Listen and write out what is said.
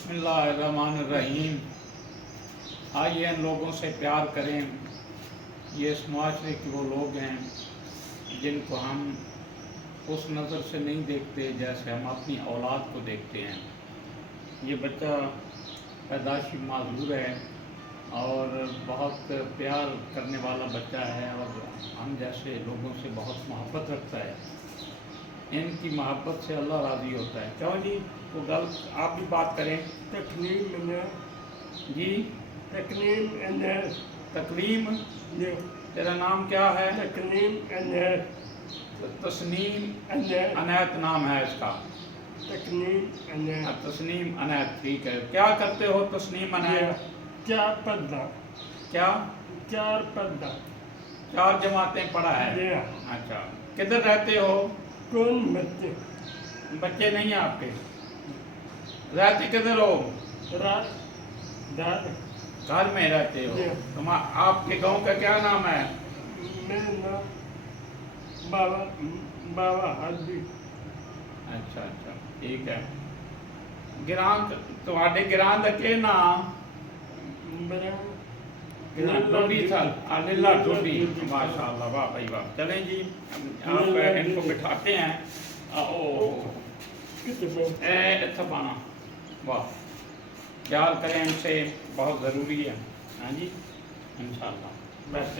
बिस्मिल्लाहिर्रहमानिर्रहीम। आइए इन लोगों से प्यार करें। ये इस माशरे के वो लोग हैं जिनको हम उस नज़र से नहीं देखते जैसे हम अपनी औलाद को देखते हैं। ये बच्चा पैदाइशी माजूर है और बहुत प्यार करने वाला बच्चा है और हम जैसे लोगों से बहुत मोहब्बत रखता है। इनकी मोहब्बत से अल्लाह राज़ी होता है। क्यों जी, वो गल आप भी बात करें। तकलीम जी, तकलीम। ये तेरा नाम क्या है? तकलीम तस्नीम अनैत नाम है इसका। तकलीम तस्नीम अनैत, ठीक है। क्या करते हो तस्नीम अनैत? चार पर्दा क्या? चार पर्दा 4 जमातें पढ़ा है? जी। अच्छा, किधर रहते हो? कौन बच्चे बच्चे नहीं हैं आपके? रहते किधर हो? रात दाद घर में रहते हो? जी। तुम आपके गांव का क्या नाम है? मेरा नाम बाबा बाबा हाजी। अच्छा अच्छा, ठीक है। गिरान ਤੁਹਾਡੇ गिरां ਦਾ ਕੀ नाम? मेरा टोडी था, लीला टोडी। माशाल्लाह, वाह भाई वाह। चलें जी, आप इनको बिठाते हैं। इतना पाना, वाह। प्यार करें इनसे, बहुत ज़रूरी है। हाँ जी, इंशाअल्लाह।